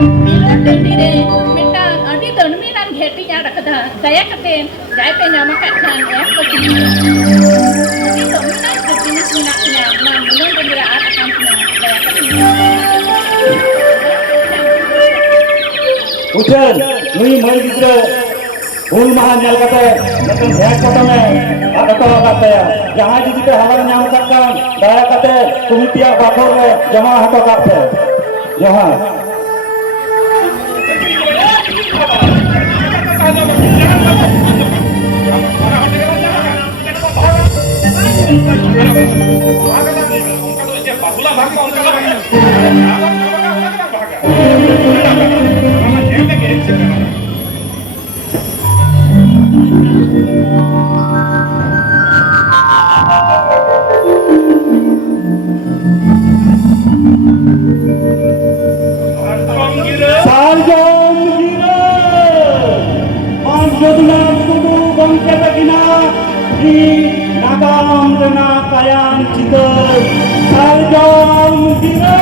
Bilo tindire minta adi terminan heti nyara kada daya katen daya pe nama katkan ya pagi adi terminan jenis minaknya man belum tindira atakan daya katen उठन नुई मई गिद्रा हुल महा nail कते लेकिन bag कते में अटो कते जहां जुदी पे हवार नाम करकान दया कते कमिटिया बाखर रे जमा हटो करते जहां Nagam rena kayang citar sarjam gira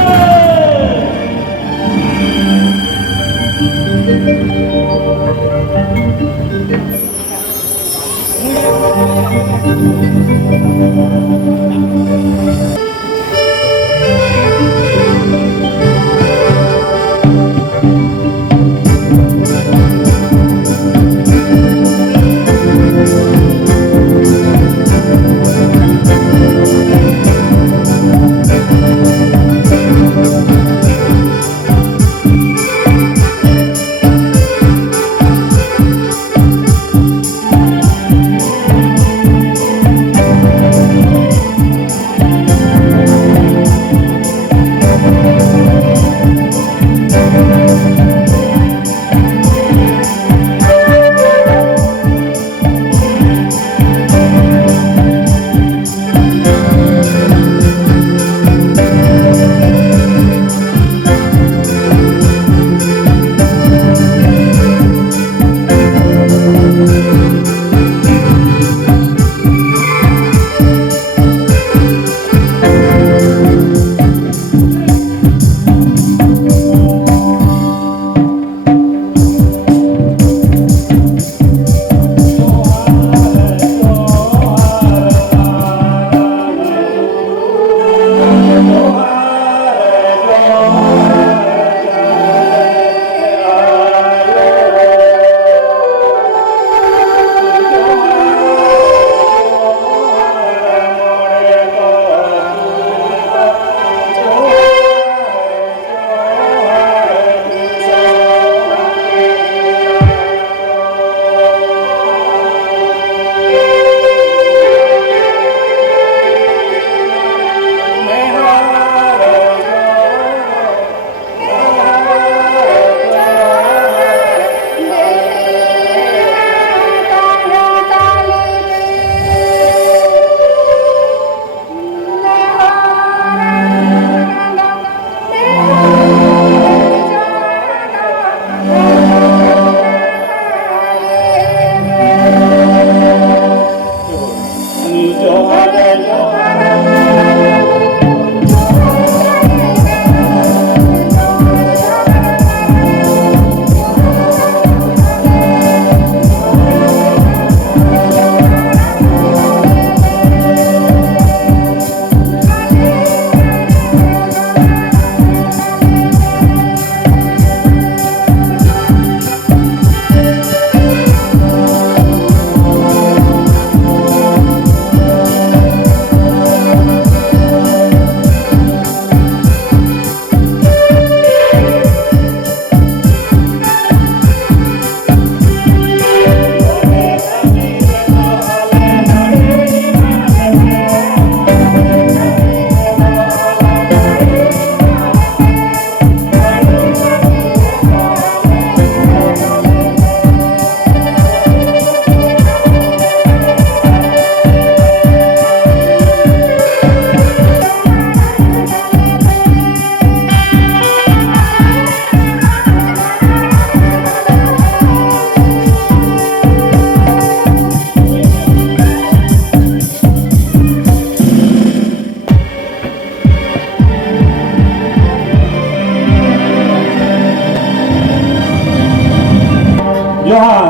जोहार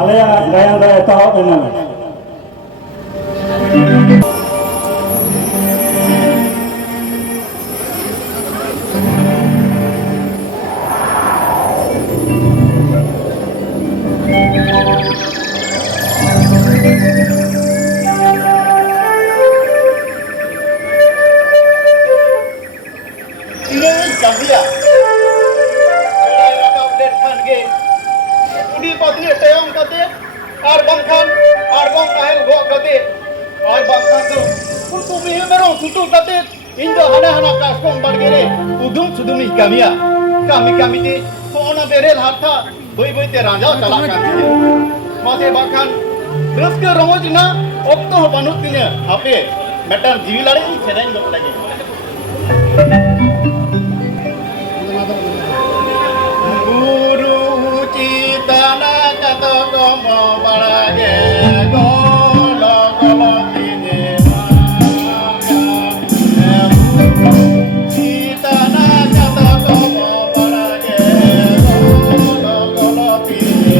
आलेया गायन दा एतहब एना Gambia, rakam lethan ge, udi patni tayang kate, arbang kahel go kate, arbang kan tu, kurtu mihi merong sutu kate, indo hana kaskon bargere, sudum Gambia, kami te, soona berel harta, boi te raja chala kante, mase bahkan, terus ke romoj na, opto banut tinya, ape, metan jiwilare cherain dok lagi. Guru citana kata komo barage golo tine citana kata komo barage golo tine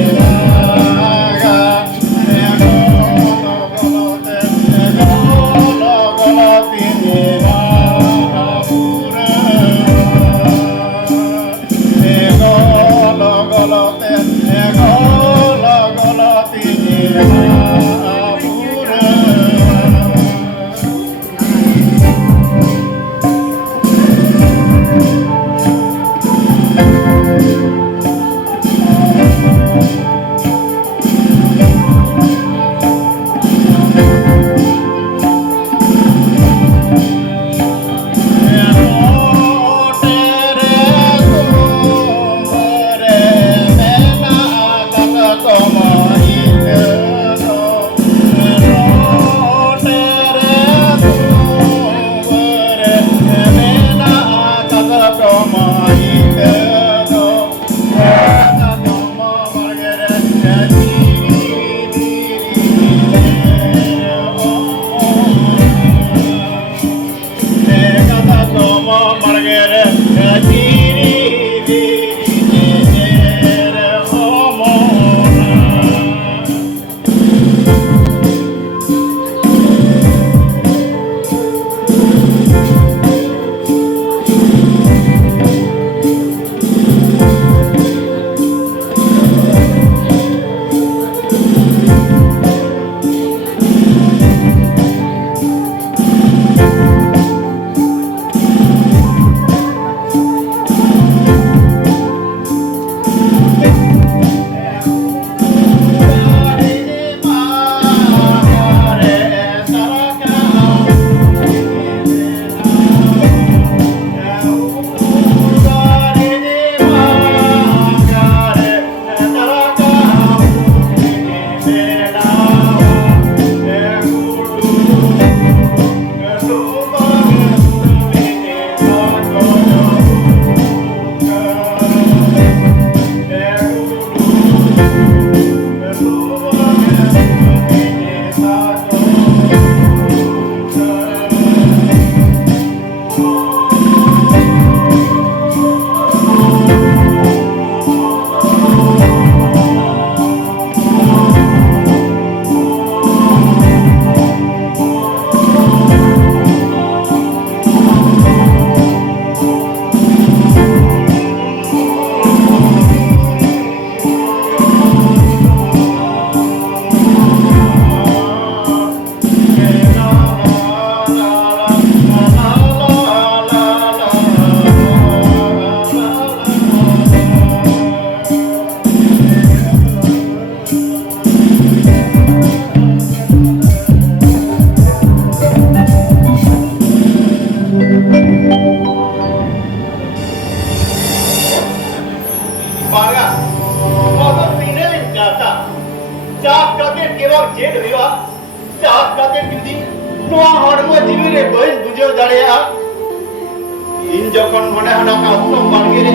In jokon mana hana kastom bargere,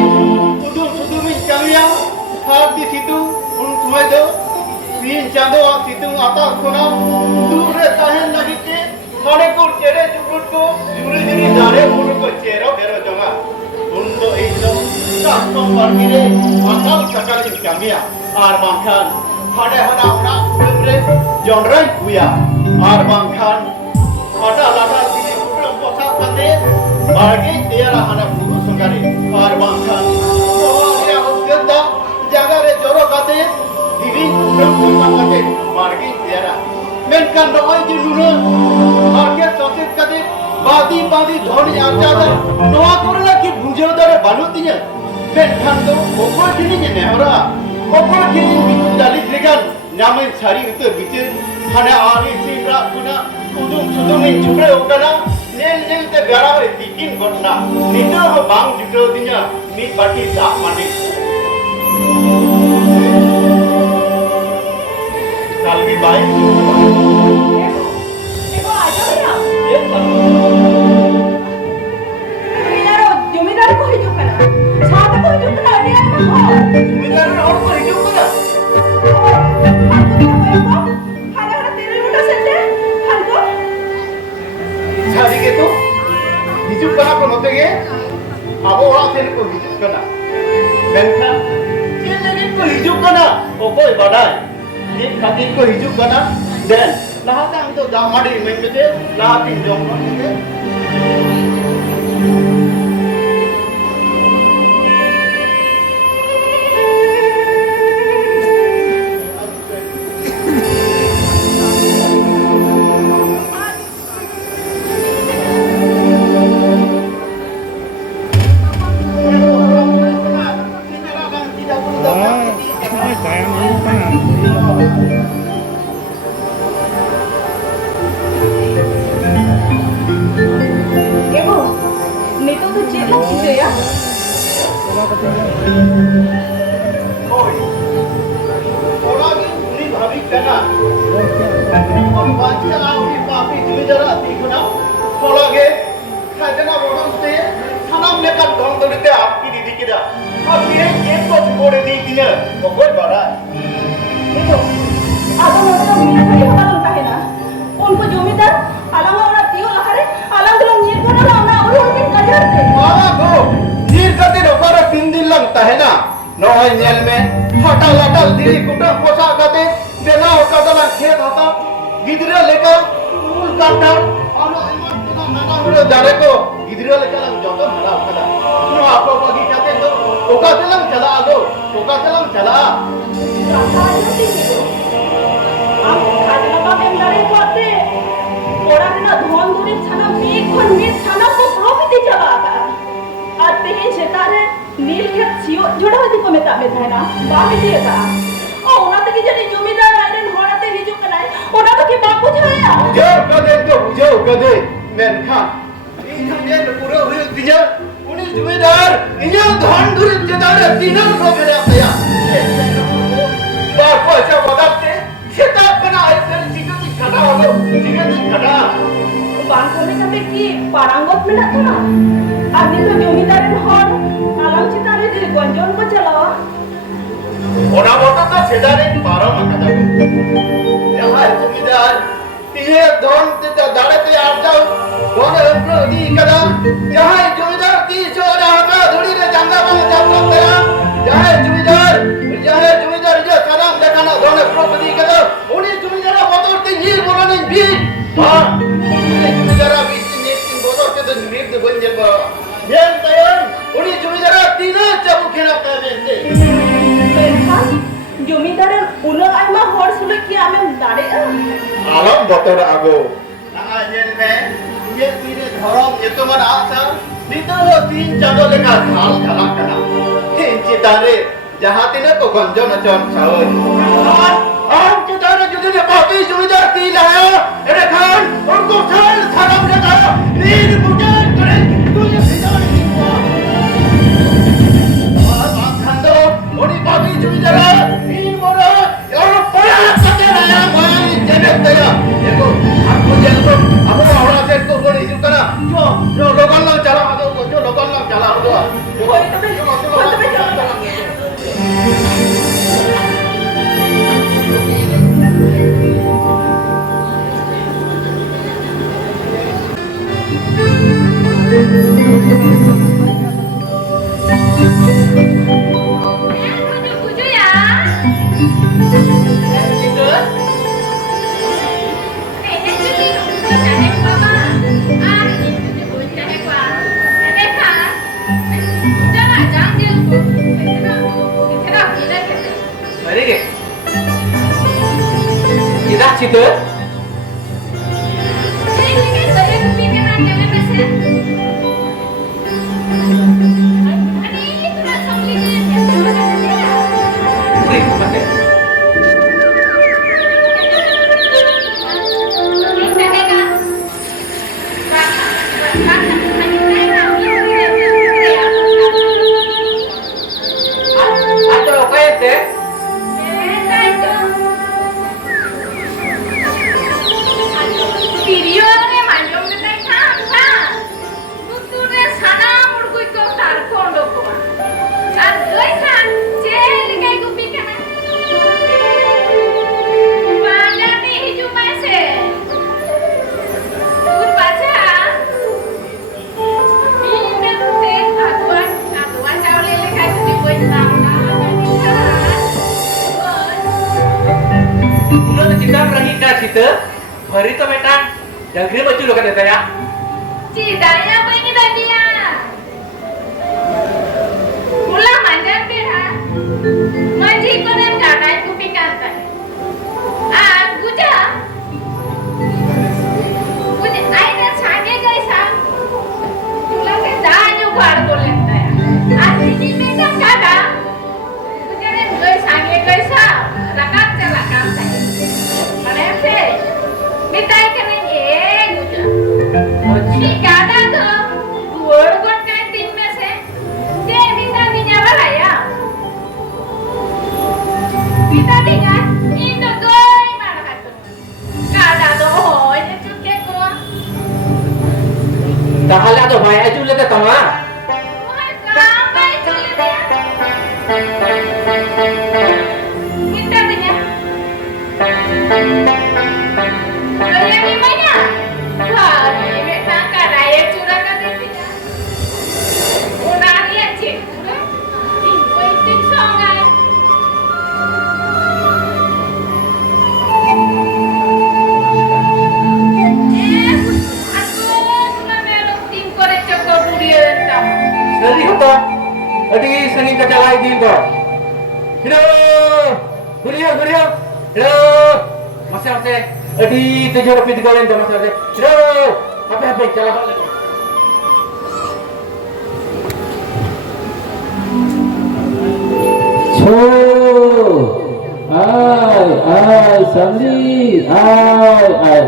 sudu min kamiya, khab di situ, somay do, sin chando situ ata khona, dure tahen lagite, mane ko chere chukrut ko, juri dare mulu ko chero bero jama, undo kastom bargere, akal sakal in kamiya, ar bangkhan hade hana una umre jonrai kuya ar bangkhan ada lada dini program posa kate bagi tiara hana buku sungari ar bangkhan dia hukenda jaga re joro kate dini program posa kate bagi tiara menkan doai jinuna market sosit kate badi badi dhoni arjada noa korna ki bujau dare balutinya menkan do okor dini nehora okor dini dali legan nyamen sari itu bice hana ari singra kuna udung sudung in chupre okana nel nel te gara hoy tikin gotna nito ho bang jukro dinya mi pati dak mani kalgi bai Eko aja ya. ye ta Jumidar ko hijuk kana. Saat ko hijuk kana dia mah. jumidar or ko hijuk kana sari gitu hijuk kana ko note ge abo ora sen ko hijuk kana menkan che lagi ko hijuk kana okoi badai ni khatir ko hijuk kana den lahata am to damadi menbete lahatin jom konte Eko, nito tu cek lah kita ya. Oi, orang ini bhabik kana. Kau baca auri papi juga jara tikuna. Kalau ge, kajana orang tu tanam lekat dong tu dete api di kita. Api yang kau boleh di kita, kau bara. Eko, aku nak tahu ni kali apa long tahe na. Unko jumidar, alam orang tiu lahare, alam dalam ni ko na na urun bin kajar de. Mama go, nir kate dokara 3 din lang tahe na. Noy nyel me, hatal hatal diri kuta posa kate, dena okada lang khet hata, gidra leka, ul kata, ano iman kuna nana hore dare ko, gidra leka lang joto mala okada. No apo bagi kate to, okada lang chala ago, okada lang chala. Rasa aja sih itu. Am kajana pa kem lare ko ate. Orang na dhon duri chana mit chana ko profit jaba ka. Ar tehin chetare नील खेत छियो जोड़ा होती को मेता में था ना बाप दिए था ओ उना तक जने जमींदार आइरन होड़ा ते हिजु कनाय उना तो के बाप बुझाया बुझो कदे मेनखा इन ने पूरा हुई दिया उनी जमींदार इया धन धुरी जदारे तीनों को मेरा आया बाप अच्छा बताते खेता बना ऐसे जिगती खड़ा हो जिगती खड़ा बांको में कते की पारंगत में ना था आदि तो जमींदार होड़ आलम चितारे दिल गंजन को चलावा ओना बोलता तो सेदारे पारो मत यहाँ जमींदार ये धन ते दाड़े ते आ जाओ धन हमको दी कदा यहाँ जमींदार 30 हका धुड़ी रे जंगा बंग जाप तेरा यहाँ जमींदार जो सलाम देखाना धन प्रोपदी कदा उनी जमींदार बतौर ते ये बोला नहीं भी हां जमींदार बीच ने तीन बतौर ते नीर दे बन जब बेन तयन उनी जमींदार तीनों चाबू खेला कहते जमींदार उलंग आइमा होड़ सुले की आमे दाड़े आलम बतौर आगो नाजन में ये तीने धरम ये तो मन आशा नितो 3 चांदो लेका झाल झाला कना इन चितारे जहां तिने को गंजो नचन छाओ हम चितारे जुदे ने पापी जमींदार ती लायो एरे खान उनको खान सलाम लगा नीर बुझार करे तू ये भिजाने की और बात खंडो ओनी पापी जमींदार इन मोरा और पड़ा सके ना भाई जेने तया देखो आपको जेल को अब औरा से को बोली जो करा जो लोगन लोग चला दो जो लोगन लोग चला दो कोई तो चला Sari ge. Tidak situ. Ini kan saya kepikiran jangan masih. Ani itu langsung lihat ya. Wih, pakai. Atau kayak deh. Video nih manjung kita kan, tuturnya sana murku itu tarkon doko, aduh kan, jadi kayak gue pikir, mana nih hijau masih, gue baca, ini tuh aduan cawal lele kayak gitu gue Menurut kita pernah situ, hari itu metang, yang kiri baju lo kan ya? Cidanya apa ini tadi ya? Mula manjat beda. Maji konen gana itu pikantan. Guja. Guja, aina sange gaisa. Mula ke danyo bar bolen daya. Ini beda kada. Guja ne doi sange gaisa. Rakam saya. Mana sih? Mitai kenen guja. Ini kada tuh, dua buat kain tim mesin, jadi kita dinyala lah ya. Kita tinggal, itu goy mana kata, kada tuh, oh ini cuci gua. Tak halah tu, bayar aja le tak mah. Wah, sampai cuci dia. Kita tinggal. Yang di mana? Wah, ini tangga raya curang kan ini. Orang yang cek, waiting song kan. Aku cuma melok tim korek cokok durian kamu. Sari kata, adi seni kata lagi tu. Hello, guriya. Hello, masih. Adi tujuh rupiah tiga lain dah masih. Hello, apa jalan. Ai, Samri, ai. Ai,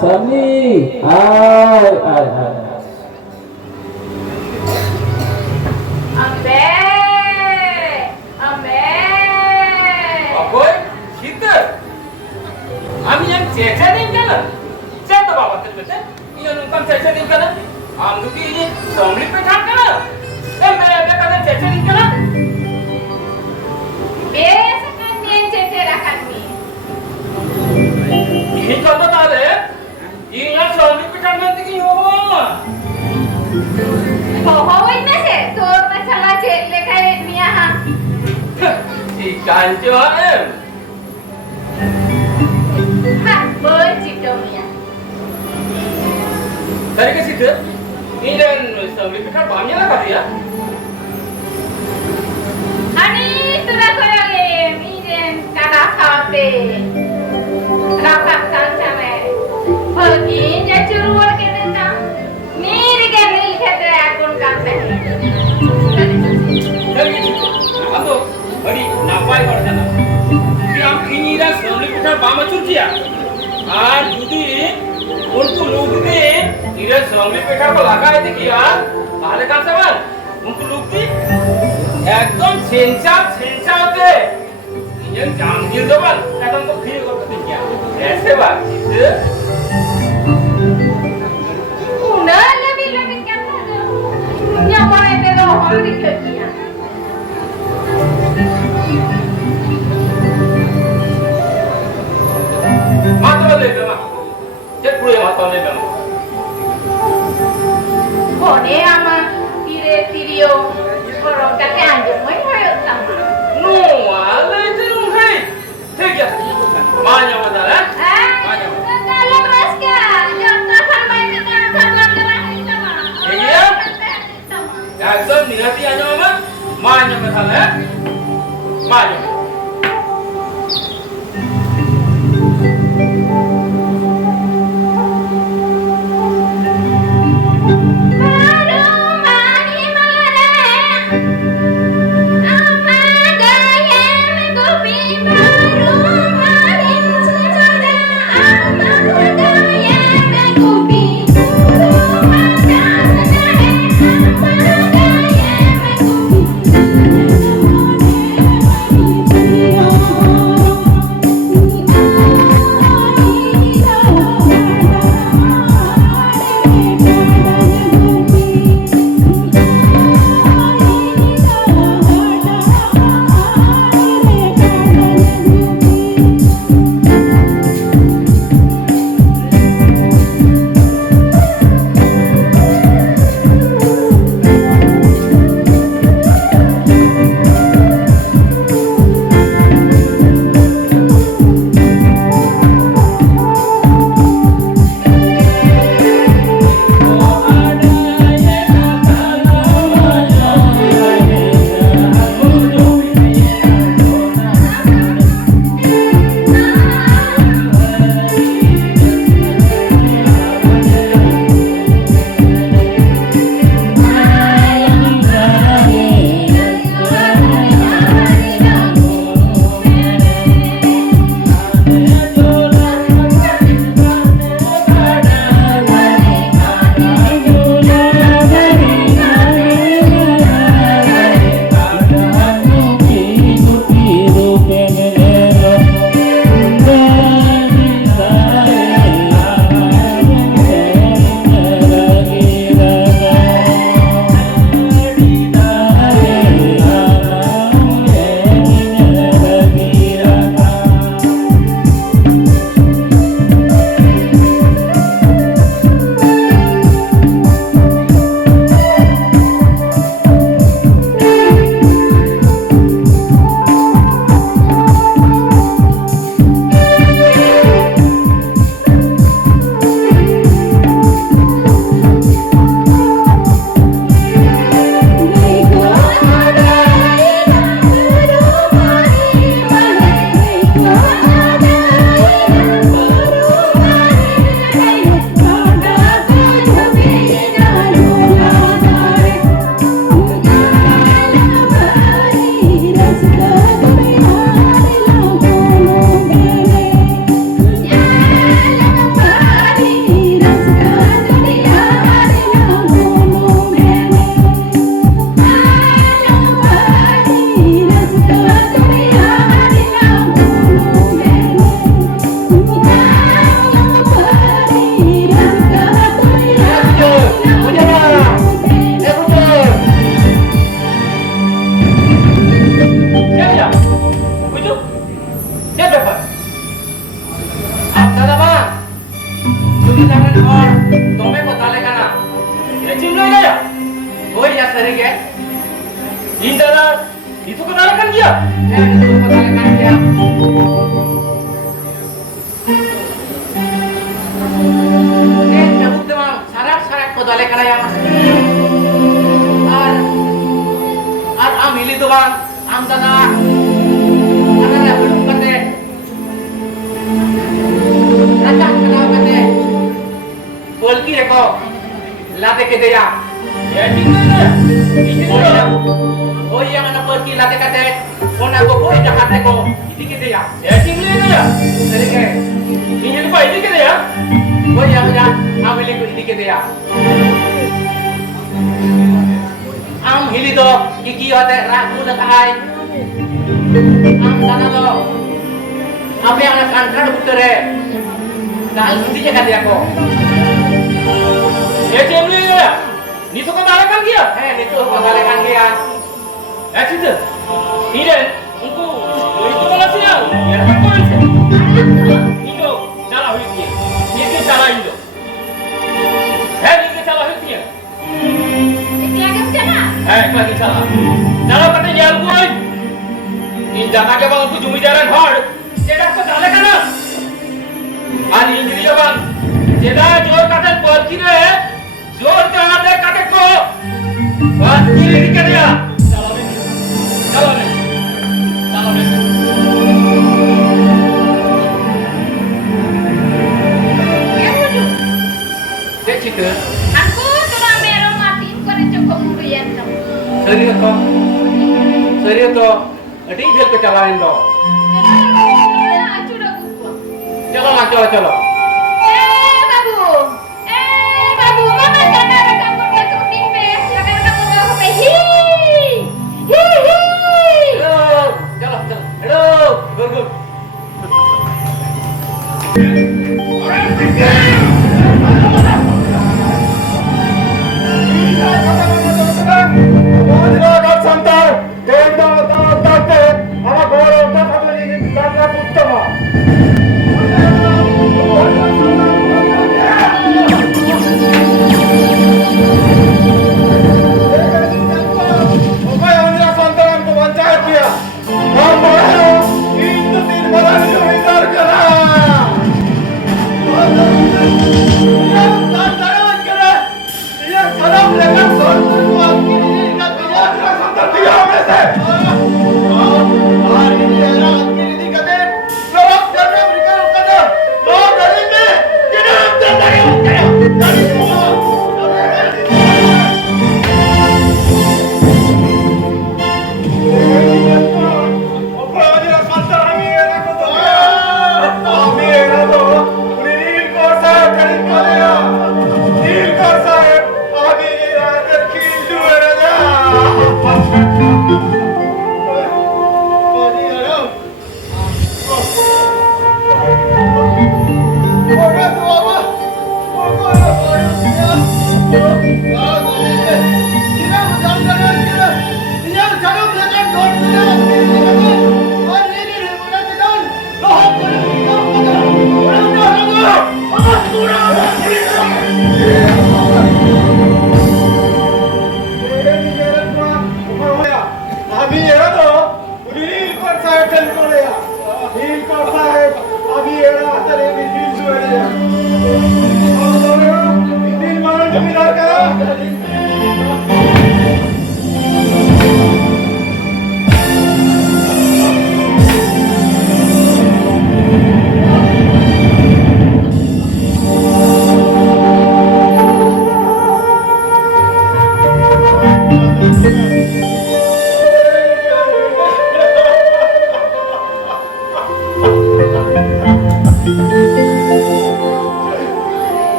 Samri, ai. Ambe. Boy, kita. Ami yang cecer ni kan? Cecer bawa terbetul. Ia nungkam cecer ni kan? Am tu ini Samri petak kan? Mereka kata cecer ni kan? Biasa kan dia cecer akan ni. Ini contoh tak ada. Ingat Samri petak nanti kyo. Oh, ini sih. Tur masalah cek lekai Mia. Si kanjo em. Boleh cik Mia. Dari ke situ, ini dan Samri petak banyak lah kali ya. Ani sudah koyolem. Ini kada kape. Rapat sama. Pergi jacurul kita tak. Ni kan ni kita akun kape. Dari ke situ, apa? Hari nampai kau dah. Tiap ini dah Samri petak bama curcia. Jadi, untuk look ni, ini Samri petak ko laga itu kiya. Ada kan sahabat? Untuk look ni, ekdom cincau deh. Yang janggil tu kan, kadang tu feel kau tu kiya. ऐसे बात itu. Udah lebih kan ada. Yang mana itu orang dikerja. Maju. Itu kenalakan dia. Itu kenalakan dia. Nyabuk demam, sarak-sarak podalekan ya. Ar am hili tu bang, am dada. Ana belum kate. Raja kenal kate. Polki reko. Late ke dia. Ya tinggal. Oh yang anak pergi late kate. Kona ko koi jahat ko. Idi ke dia. Ya tinggal ya. Dari ke. Ini lupa ini ke dia. Oh yang aja amile ko idi ke dia. Am hili do kiki hote ragu na kai. Am sana do. Apa yang anak kantra butere. Dal hindi jaga dia ko. Ya tinggal ya. Ni tu kenalakan dia. Itu podalekan dia. Ya cerita. Ini unku itu mana sih ya? Ya apa sih? Indo salah hukum. Ini salah Indo. Ini salah hukum. Ini agak sana. Lagi salah. Salah kata jalan boy. Ini jaga ke bang, aku jumi jalan hard. Cedak ko dale kana. Ani injiri bang. Cedak jor kata bol kire. Jor kata kata ko. Bas kiri ke dia. Salah ni. ke? Aku cuma merong matiin kore cukup murian kamu. Serius toh. Adi dia kecalain toh. Acu dah gua. Colo. Babu, mama jangan rekam kode kuning be. Jangan rekam kode be. Hi. Hello. Good.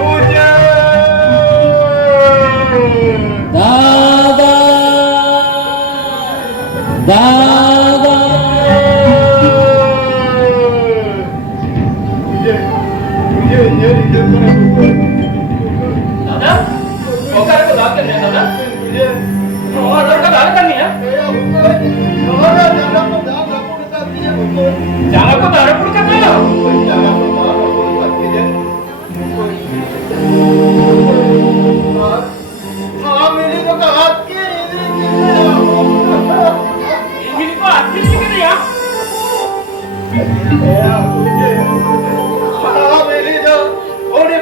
Hujan দাদা दादा ओकर को दाद करने दादा और का दाद करनी है jangan ko daad pur ka dalo ini ko akhir ni kene ya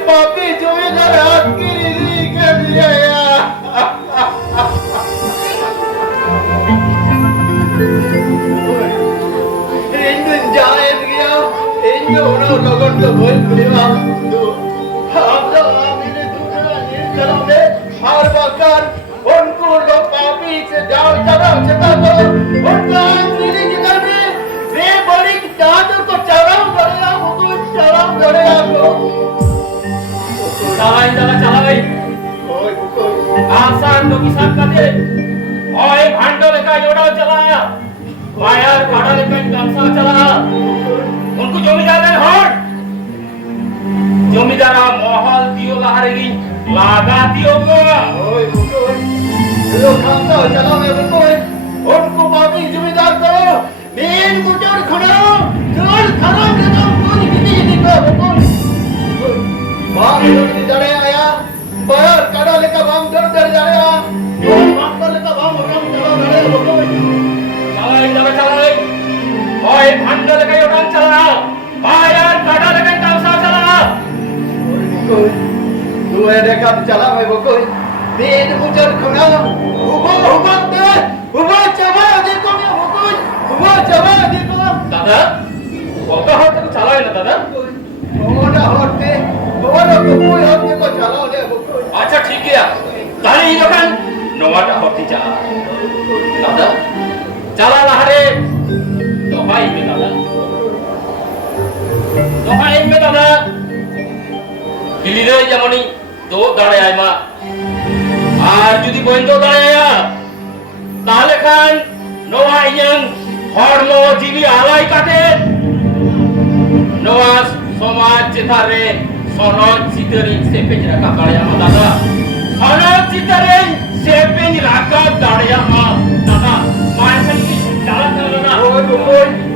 पापी जो इधर हाथ की रीति कर दिया इंजन जाए गया इंजन होना लगन तो बहुत खुलेगा तो हम तो आमिने दूसरा ये चलावे हर बार उनको लोग पापी से जाओ चला चला तो उनका मेरी जगह में वे बड़ी जात को चलाओ करेगा वो को चलाओ करेगा को चलाइन दादा चलाइन ओए कोई आसान तो किसान का दे ओए भांडो लेका जोड़ा चलाया वायर काटा लेका कंसा चला उनको जमींदार ने हट जमींदारा महल दियो लहरेगी लागा दियो गो ओए कोई लोग खाना चलाओ मैं कोई उनको बाकी जिम्मेदार करो मेन मोटर खड़ाओ चल खराब देता कोई किसी को कोई बाप लोग डरे आया बाहर काड़ा लेकर बाम डर जाया बाप कर लेकर बाम हम चला डरे कोई चलाइन दादा चलाइन ओए भांडो लेका जोड़ा चला वायर काटा लेका कंसा चला कोई तू है देखा चला मैं कोई मेन मोटर खड़ाओ उबो दे उबो चबा देखो मैं कोई उबो चबा देखो दादा ओका हट तो चलाइन ना दादा ओना होते ओना कोई होते को चलाओ ले कोई अच्छा ठीक है ताली ini kan nomada hoti cala दादा cala lahare dohai me दादा gilire jamoni do dare aima ar judi boin do dare aya tahale kan noa inyang hormo jibi alai kate noa somaj cetare sonot sitering sepej rakap dare ama दादा sonot sitering sepej rakap dare ama दादा main kan cala cala na ओए